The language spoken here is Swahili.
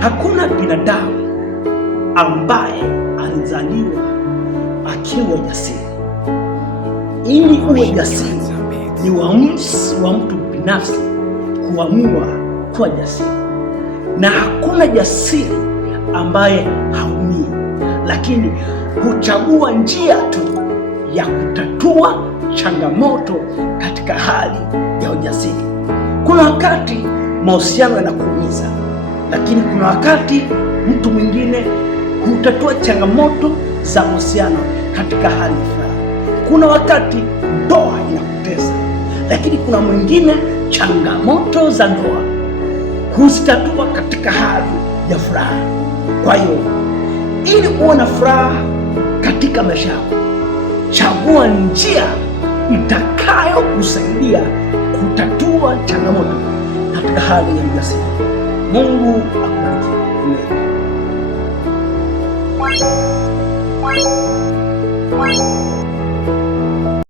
Hakuna binadamu ambaye alizaliwa akiwa jasiri. Ili uwe jasiri, ni uamuzi wa mtu binafsi kuamua kuwa jasiri, na hakuna jasiri ambaye haumii, lakini huchagua njia tu ya kutatua changamoto katika hali ya ujasiri. Kuna wakati mahusiano yanakuumiza, lakini kuna wakati mtu mwingine hutatua changamoto za mahusiano katika hali ya furaha. Kuna wakati ndoa inakutesa, lakini kuna mwingine changamoto za ndoa huzitatua katika hali ya furaha. Kwa hiyo ili uwe na furaha katika maisha yako, chagua njia itakayokusaidia kutatua changamoto katika hali ya ujasiri. Mungu akubariki. Amen.